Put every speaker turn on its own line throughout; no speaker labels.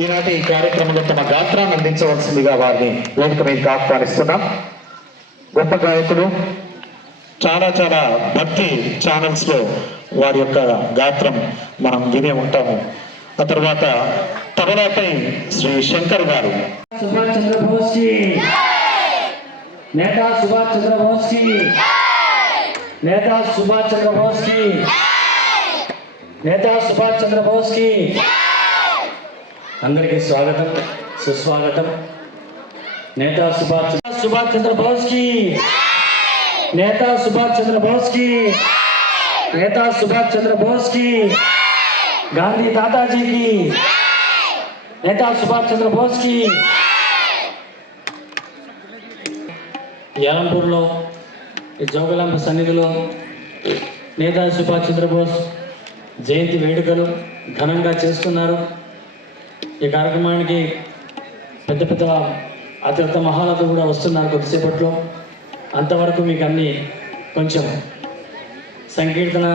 ఈనాటి ఈ కార్యక్రమంలో తమ గాత్రాన్ని అందించవలసిందిగా వారిని వేదిక మీద ఆహ్వానిస్తున్నాం. గొప్ప గాయకులు చాలా చాలా భక్తి ఛానల్స్లో వారి యొక్క గాత్రం మనం వినే ఉంటాము. ఆ తర్వాత తబలాపై శ్రీ శంకర్ గారు.
సుభాష్ చంద్రబోస్ నేతా సుభాష్ చంద్రబోస్ నేతా సుభాష్ చంద్రబోస్ నేతా సుభాష్ చంద్రబోస్కి అందరికీ స్వాగతం సుస్వాగతం. నేతా సుభాష్ సుభాష్ చంద్రబోస్కి నేతా సుభాష్ చంద్రబోస్కి నేతా సుభాష్ చంద్రబోస్కి గాంధీ తాతాజీకి. నేతా సుభాష్ చంద్రబోస్కి యాలంపూర్లో జోగులాంబ సన్నిధిలో నేతాజీ సుభాష్ చంద్రబోస్ జయంతి వేడుకలు ఘనంగా చేస్తున్నారు. ఈ కార్యక్రమానికి పెద్ద పెద్ద అతిరక్త మహాలతో కూడా వస్తున్నారు కొద్దిసేపట్లో. అంతవరకు మీకు అన్ని కొంచెం సంకీర్తన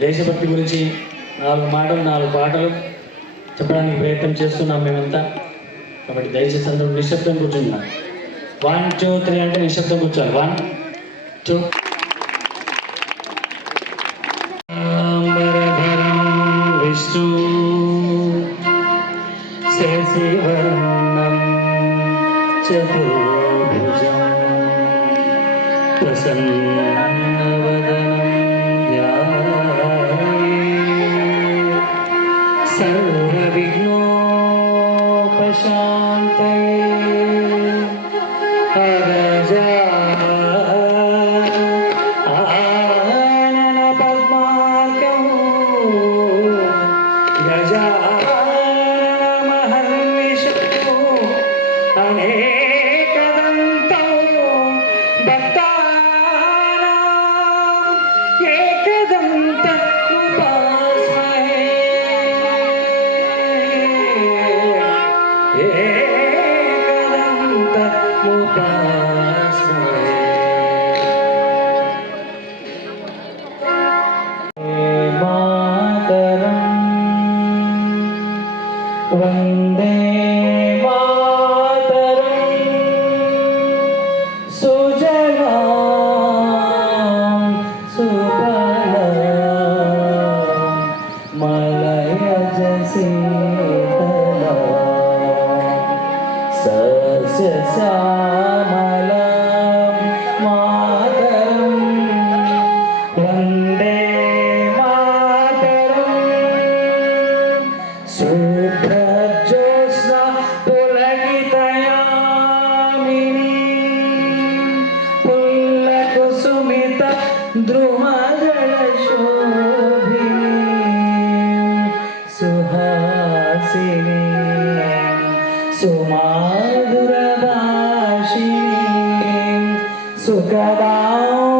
దేశభక్తి గురించి నాలుగు మాటలు నాలుగు పాటలు చెప్పడానికి ప్రయత్నం చేస్తున్నాం మేమంతా. కాబట్టి దయచేసి అందరూ నిశ్శబ్దం కూర్చున్నాం వన్ టూ త్రీ అంటే నిశ్శబ్దం కూర్చోాలి వన్ టూ प्रसन्न One day. Oh.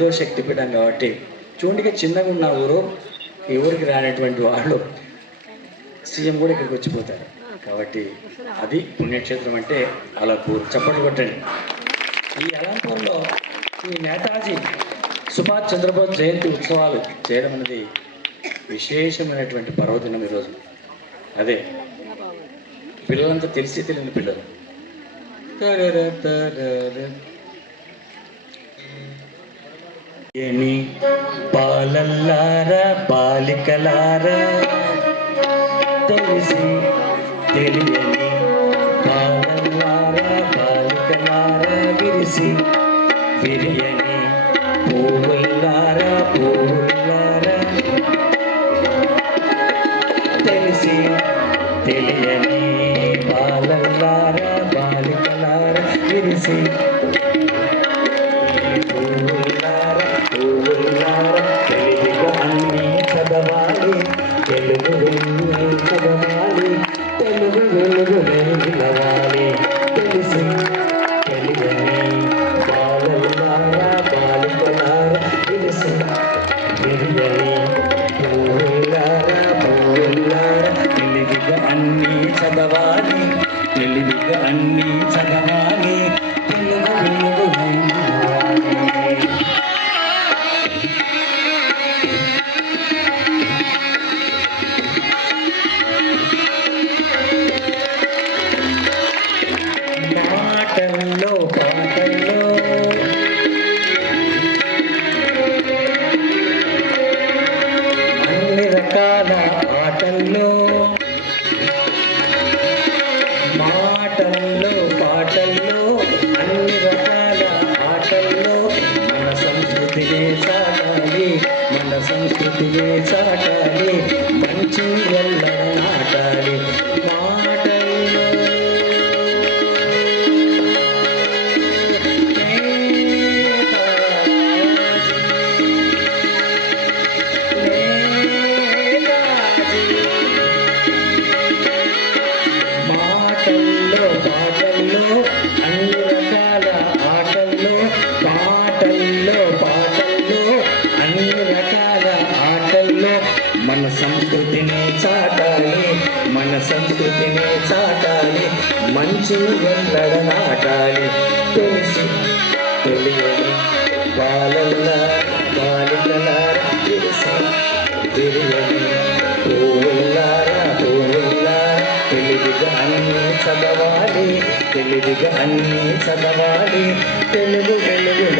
మేధో శక్తి శక్తిపీఠం కాబట్టి చూడండిగా చిన్నగా ఉన్న ఊరు ఈ ఊరికి రానటువంటి వాళ్ళు సీఎం కూడా ఇక్కడికి వచ్చిపోతారు. కాబట్టి అది పుణ్యక్షేత్రం అంటే అలంపూర్ చప్పట్లు కొట్టండి. ఈ అలంపూర్లో ఈ నేతాజీ సుభాష్ చంద్రబోస్ జయంతి ఉత్సవాలు చేయడం అనేది విశేషమైనటువంటి పర్వదినం ఈరోజు. అదే పిల్లలంతా తెలిసి తెలియని పిల్లలు. తరర తరర. ఏని పాలల్లారా బాలికలారా తెలిసి తెలియని పాలల్లారా బాలికలారా విరిసి విరియని పువ్వుల్లారా పువ్వుల్లారా తెలిసి తెలియని బాలల్లారా బాలికలారా విరిసి ಚಾಟಾಡಿ ಪಂಚಿ ಎಲ್ಲ ನಾಟಾಡಿ తెలివిగా అన్నీ చదవాలి తెలుగు వెలుగులో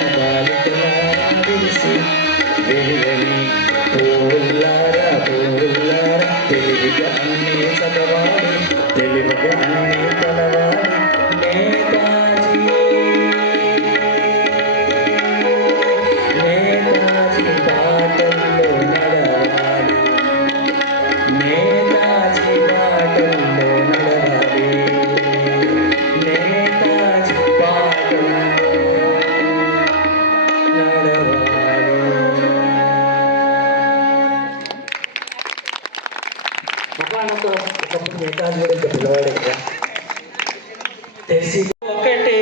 ఒకనొక ఒకప్పుడు నేతాజీ గురించి పిల్లవాడే కదా తెలిసి ఒకటే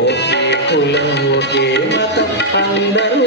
ఒకే కులం ఒకే మతం అందరూ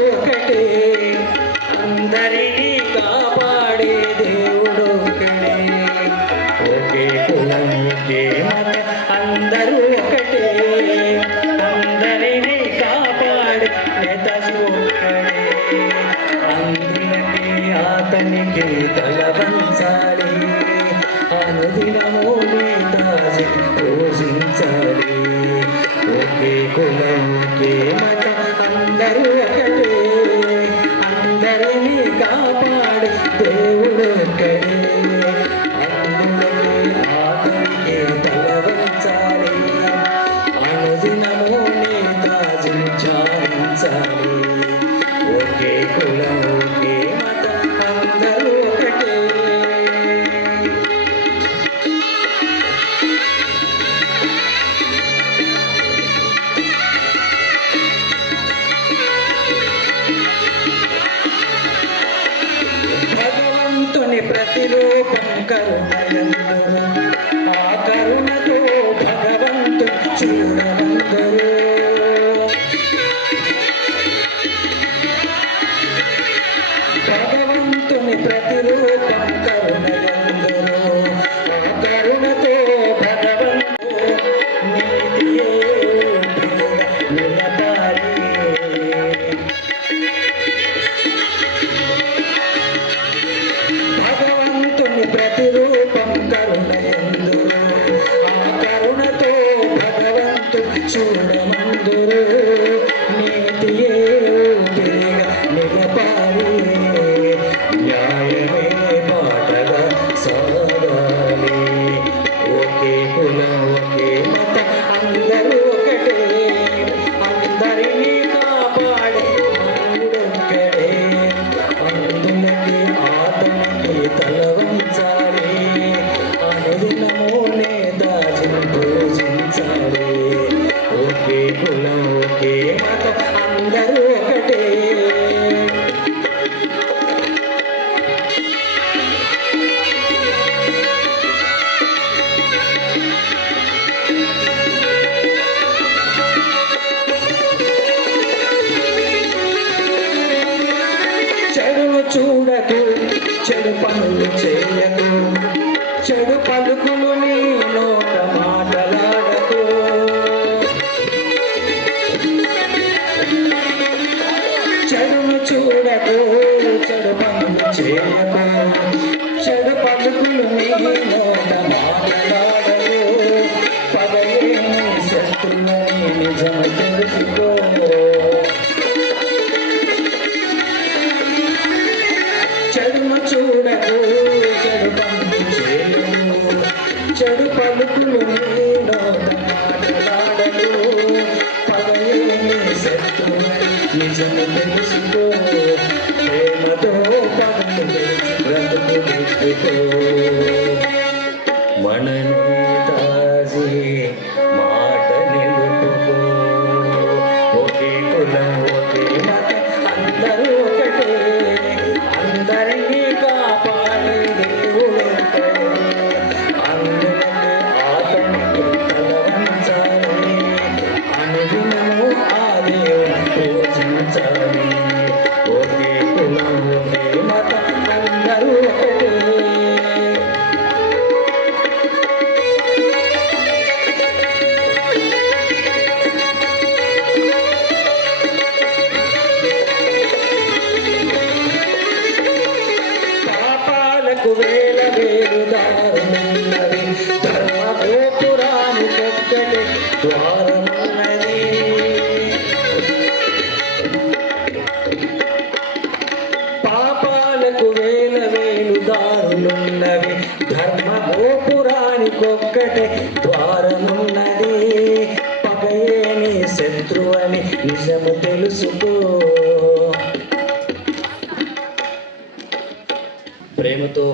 పనులు చేయకు. చెడు மணன்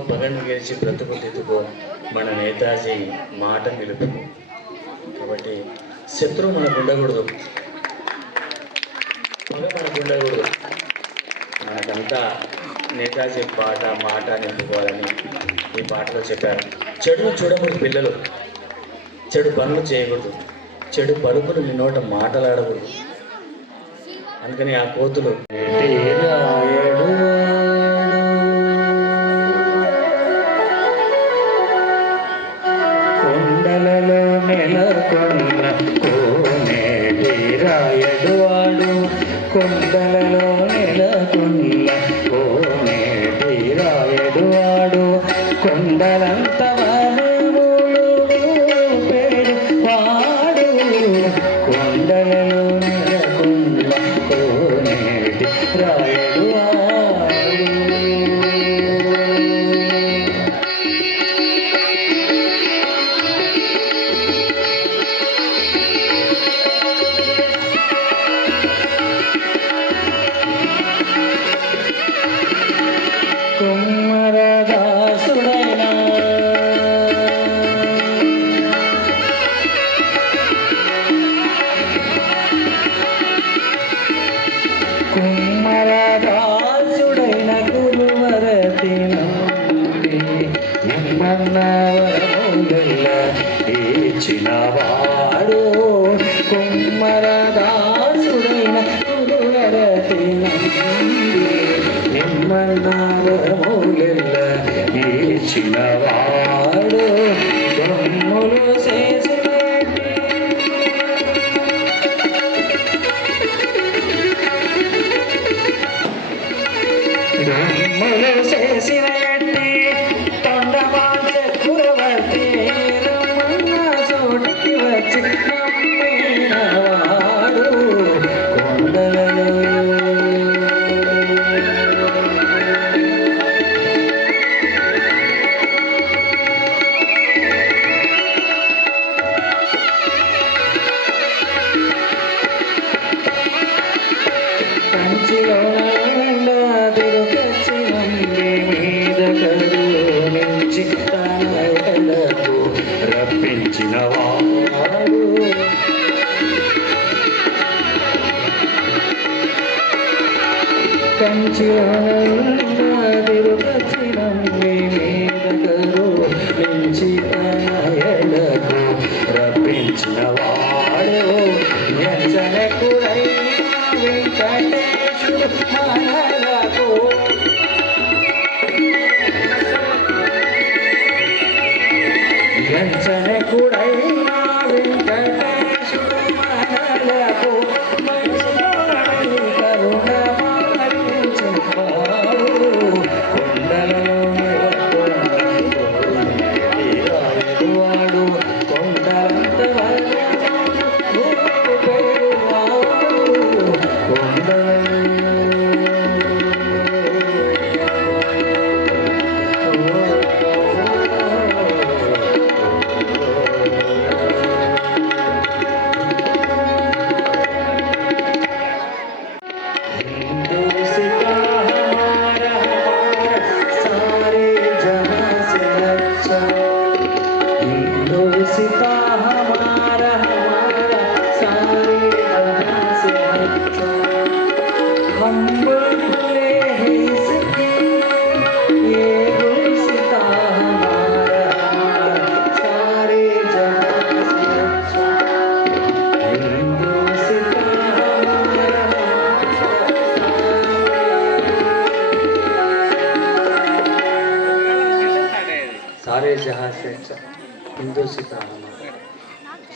పగను గెలిచి బ్రతుకు దిద్దుకో మన నేతాజీ మాట నిలుపు కాబట్టి శత్రువు మనకు ఉండకూడదు పగ మనకు ఉండకూడదు మనకంతా నేతాజీ పాట మాట నిలుపుకోవాలని ఈ పాటలో చెప్పారు. చెడును చూడకూడదు పిల్లలు. చెడు పనులు చేయకూడదు. చెడు పలుకులు నిన్నోట నోట మాటలాడకూడదు. అందుకని ఆ కోతులు కొన్న కోనేడి రాయడు వాడు. కొన్న കുമ്മരദാസുടന കുരുവരത്തിനും നിമ്മന്നവരമുതല്ല ഏച്ചിനവാടോ കുമ്മരദാസുടന കുരുവരത്തിനും നിമ്മന്നവരമുതല്ല ഏച്ചിനവാടോ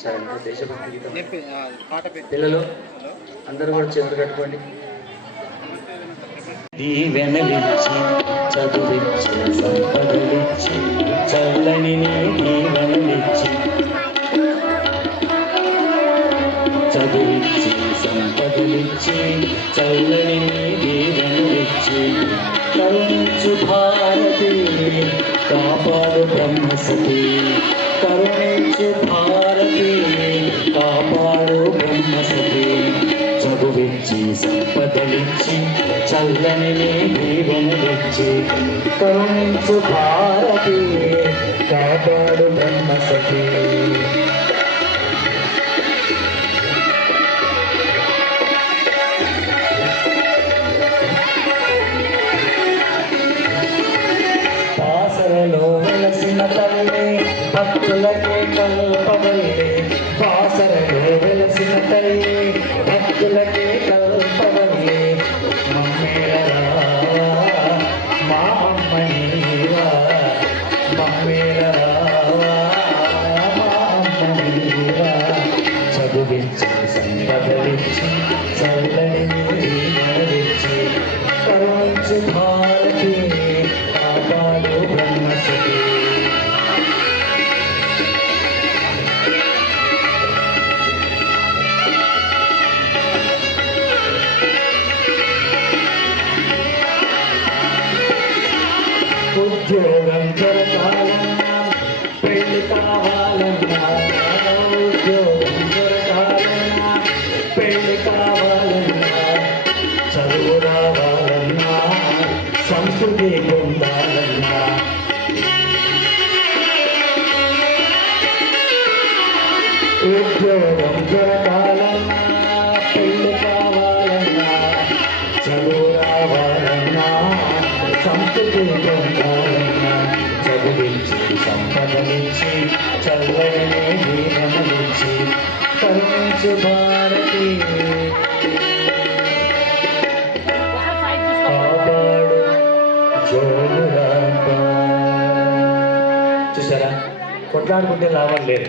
సరేనా పిల్లలు అందరూ కూడా చేతులు కట్టుకోండి. దీవెనలిచ్చి చదువిచ్చి సంపదలిచ్చి చల్లని నీ దీవెనలిచ్చి చదువిచ్చి సంపదలిచ్చి చల్లని దీవెనలిచ్చి కరుణించు భారతి కాపాడు బ్రహ్మసతి. కరుణించు సంపదలిచ్చి చల్లని నీ దీవెన తెచ్చి కరుణించు భారతి. కాపాడు బ్రహ్మ సఖి. వెలసిన తల్లి భక్తులకే కల్పవల్లి. వెలసిన తల్లి భక్తులకే కరుణించి చల్లని దీవనించి కరుణించు భారతి. కాపాడు జోడు చూసారా కొట్లాడుకుంటే లాభం లేదు.